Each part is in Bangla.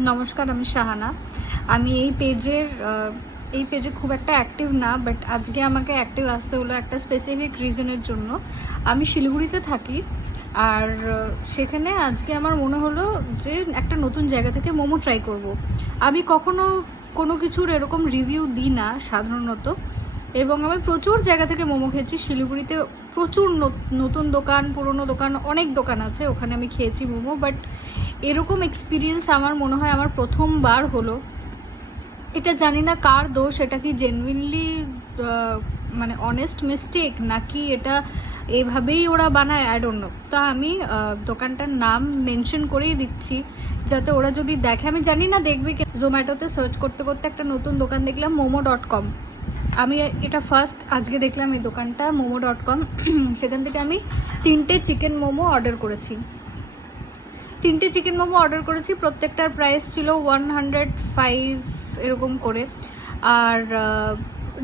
নমস্কার, আমি শাহানা। আমি এই পেজে খুব একটা অ্যাক্টিভ না, বাট আজকে আমাকে অ্যাক্টিভ আসতে হলো একটা স্পেসিফিক রিজনের জন্য। আমি শিলিগুড়িতে থাকি, আর সেখানে আজকে আমার মনে হলো যে একটা নতুন জায়গা থেকে মোমো ট্রাই করব। আমি কখনো কোনো কিছুর এরকম রিভিউ দিই না সাধারণত, এবং আমি প্রচুর জায়গা থেকে মোমো খেয়েছি। শিলিগুড়িতে প্রচুর নতুন দোকান, পুরনো দোকান, অনেক দোকান আছে, ওখানে আমি খেয়েছি মোমো, বাট এরকম এক্সপিরিয়েন্স আমার মনে হয় আমার প্রথমবার হলো। এটা জানি না কার দোষ, এটা কি জেনুইনলি মানে অনেস্ট মিস্টেক, নাকি এটা এভাবেই ওরা বানায়, আই ডোন্ট নো। তো আমি দোকানটার নাম মেনশন করেই দিচ্ছি, যাতে ওরা যদি দেখে, আমি জানি না দেখবে কি। জোম্যাটোতে সার্চ করতে করতে একটা নতুন দোকান দেখলাম, momo.com। আমি এটা ফার্স্ট আজকে দেখলাম এই দোকানটা, momo.com। সেখান থেকে আমি 3টে চিকেন মোমো অর্ডার করেছি। প্রত্যেকটার প্রাইস ছিল 105 এরকম করে, আর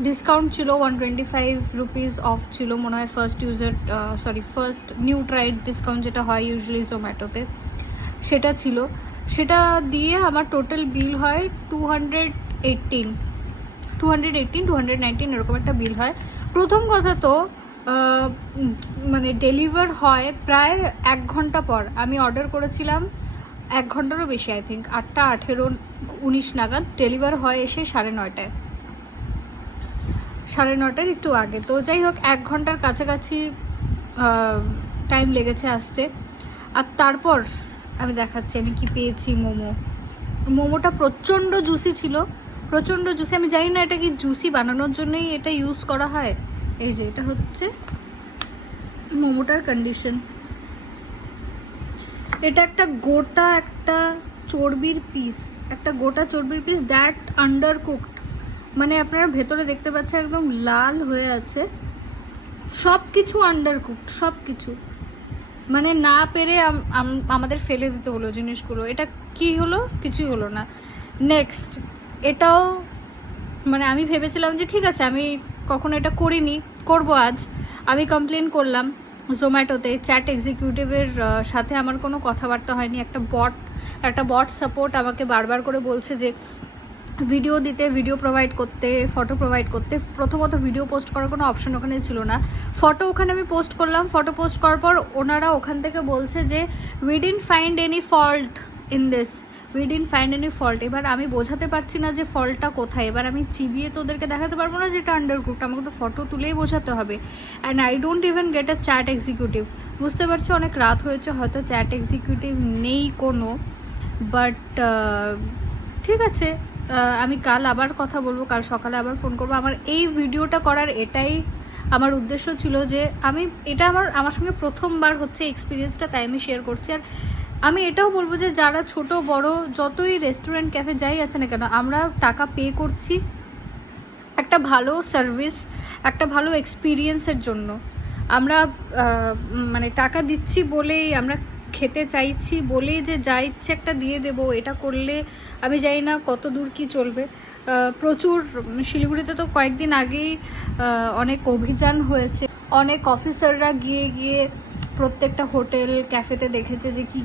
ডিসকাউন্ট ছিল 125 রুপিস অফ ছিল মনে হয়। ফার্স্ট নিউ ট্রাইড ডিসকাউন্ট যেটা হয় ইউজুয়ালি জোম্যাটোতে, সেটা ছিল। সেটা দিয়ে আমার টোটাল বিল হয় 219 এরকম একটা বিল হয়। প্রথম কথা তো মানে ডেলিভার হয় প্রায় 1 ঘন্টা পর। আমি অর্ডার করেছিলাম 1 ঘন্টারও বেশি, আই থিঙ্ক 8টা 18 19 নাগাদ। ডেলিভার হয় এসে 9:30, 9:30 একটু আগে। তো যাই হোক, 1 ঘন্টার কাছাকাছি টাইম লেগেছে আসতে। আর তারপর আমি দেখাচ্ছি আমি কি পেয়েছি। মোমোটা প্রচণ্ড জুসি ছিল, প্রচণ্ড জুসি। আমি জানি না এটা কি জুসি বানানোর জন্যই এটা ইউজ করা হয়। এই যে এটা হচ্ছে মোমোটার কন্ডিশন। এটা একটা গোটা চর্বির পিস, দ্যাট আন্ডার কুকড। মানে আপনারা ভেতরে দেখতে পাচ্ছেন একদম লাল হয়ে আছে, সব কিছু আন্ডার কুকড, সব কিছু। মানে না পেরে আমাদের ফেলে দিতে হলো জিনিসগুলো। এটা কি হলো? কিছুই হলো না। নেক্সট, এটাও মানে আমি ভেবেছিলাম যে ঠিক আছে, আমি কখনো এটা করিনি, করবো আজ। আমি কমপ্লেন করলাম জোম্যাটোতে। চ্যাট এক্সিকিউটিভের সাথে আমার কোনো কথাবার্তা হয়নি। একটা বট সাপোর্ট আমাকে বারবার করে বলছে যে ভিডিও দিতে, ভিডিও প্রোভাইড করতে, ফটো প্রোভাইড করতে। প্রথমত ভিডিও পোস্ট করার কোনো অপশন ওখানে ছিল না। ফটো ওখানে আমি পোস্ট করলাম, ফটো পোস্ট করার পর ওনারা ওখান থেকে বলছে যে we didn't find any fault in this, এবার আমি বোঝাতে পারছি না যে ফল্টটা কোথায়। এবার আমি চিবিয়ে তো ওদেরকে দেখাতে পারবো না যেটা আন্ডারকুকড, আমাকে তো ফটো তুলেই বোঝাতে হবে। And I don't even get a chat executive. বুঝতে পারছি অনেক রাত হয়েছে, হয়তো চ্যাট এক্সিকিউটিভ নেই কোনো, বাট ঠিক আছে, আমি কাল আবার কথা বলবো, কাল সকালে আবার ফোন করবো। আমার এই ভিডিওটা করার এটাই আমার উদ্দেশ্য ছিল যে এটা আমার সঙ্গে প্রথমবার হচ্ছে এক্সপিরিয়েন্সটা, তাই আমি শেয়ার করছি। আর আমি এটাও বলবো যে যারা ছোট বড় যতই রেস্টুরেন্ট ক্যাফে যাই আছে না কেন, আমরা টাকা পে করছি একটা ভালো সার্ভিস, একটা ভালো এক্সপিরিয়েন্সের জন্য। আমরা মানে টাকা দিচ্ছি বলেই, আমরা খেতে চাইছি বলেই যে যা ইচ্ছে একটা দিয়ে দেব, এটা করলে আমি জানি না কত দূর কি চলবে। প্রচুর শিলিগুড়িতে তো কয়েকদিন আগেই অনেক অভিযান হয়েছে, অনেক অফিসাররা গিয়ে প্রত্যেকটা হোটেল ক্যাফেতে দেখেছে যে কি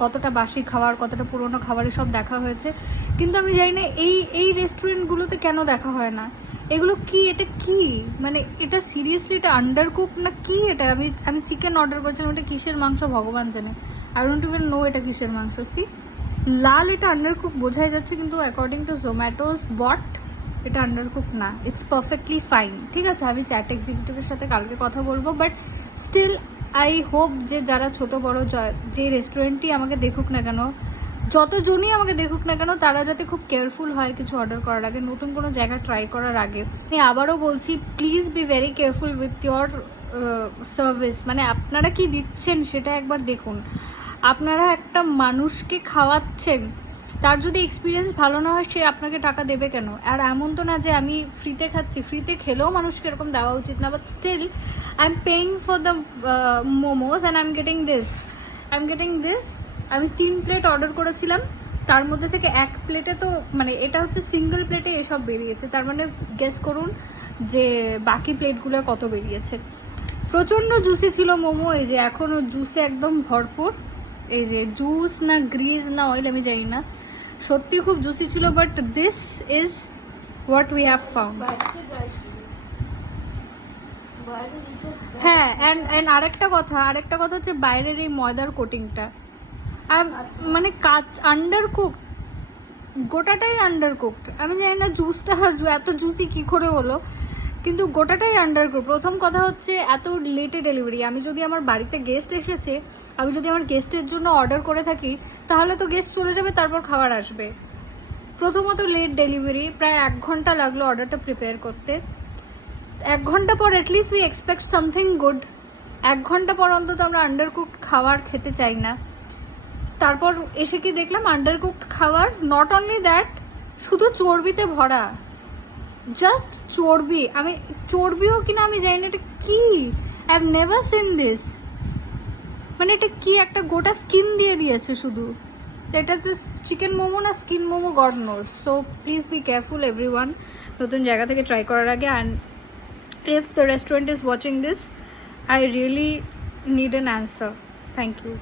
কতটা বাসি খাবার, কতটা পুরনো খাবারের সব দেখা হয়েছে। কিন্তু আমি জানি না এই রেস্টুরেন্টগুলোতে কেন দেখা হয় না। এগুলো কি, এটা কি, মানে এটা সিরিয়াসলি এটা আন্ডারকুক না কি? এটা আমি চিকেন অর্ডার করেছিলাম, এটা কিসের মাংস ভগবান জানে। আই ডোন্ট ইভেন নো এটা কিসের মাংস। লাল, এটা আন্ডারকুক বোঝাই যাচ্ছে, কিন্তু অ্যাকর্ডিং টু জোম্যাটোস বট এটা আন্ডারকুক না। It's perfectly fine. ঠিক আছে, আমি চ্যাট এক্সিকিউটিভের সাথে কালকে কথা বলবো, বাট স্টিল আই হোপ যে যারা ছোট বড় যে রেস্টুরেন্টই আমাকে দেখুক না কেন, যতজনই আমাকে দেখুক না কেন, তারা যাতে খুব কেয়ারফুল হয় কিছু অর্ডার করার আগে, নতুন কোনো জায়গা ট্রাই করার আগে। আমি আবারও বলছি, please be very careful with your service. মানে আপনারা কি দিচ্ছেন সেটা একবার দেখুন। আপনারা একটা মানুষকে খাওয়াচ্ছেন, তার যদি এক্সপিরিয়েন্স ভালো না হয়, সে আপনাকে টাকা দেবে কেন? আর এমন তো না যে আমি ফ্রিতে খাচ্ছি, ফ্রিতে খেলেও মানুষকে এরকম দেওয়া উচিত না, but still I am paying for the momos and I am getting this. আমি 3 প্লেট অর্ডার করেছিলাম, তার মধ্যে থেকে 1 প্লেটে তো মানে এটা হচ্ছে সিঙ্গেল প্লেটে এসব বেরিয়েছে। তার মানে গেস করুন যে বাকি প্লেটগুলো কত বেরিয়েছে। প্রচণ্ড জুসি ছিল মোমো, এই যে এখনও জুসে একদম ভরপুর। এই যে জুস না গ্রিজ না অয়েল আমি জানি না, সত্যি খুব জুসি ছিল, but this is what we have found. হ্যাঁ, অ্যান্ড আরেকটা কথা হচ্ছে বাইরের এই ময়দার কোটিংটা মানে আন্ডার কুক, গোটাটাই আন্ডার কুকড। আমি জানি না জুসটা এত জুসি কি করে হলো, কিন্তু গোটাটাই আন্ডার কুক। প্রথম কথা হচ্ছে এত লেটে ডেলিভারি। আমি যদি আমার বাড়িতে গেস্ট এসেছে, আমি যদি আমার গেস্টের জন্য অর্ডার করে থাকি, তাহলে তো গেস্ট চলে যাবে, তারপর খাবার আসবে। প্রথমত লেট ডেলিভারি, প্রায় 1 ঘন্টা লাগলো অর্ডারটা প্রিপেয়ার করতে। 1 ঘন্টা পর at least we expect something good. 1 ঘন্টা পর অন্তত আমরা আন্ডারকুকড খাবার খেতে চাই না। তারপর এসে কি দেখলাম আন্ডারকুকড খাবার, নট অনলি দ্যাট, শুধু চর্বিতে ভরা, জাস্ট চর্বি। আমি চর্বিও কিনা আমি জানি না এটা কি, I have never seen this. মানে এটা কি, একটা গোটা স্কিন দিয়ে দিয়েছে শুধু। এটা জাস্ট চিকেন মোমো না skin momo, god nose. So please be careful everyone নতুন জায়গা থেকে ট্রাই করার আগে। And if the restaurant is watching this, I really need an answer. Thank you.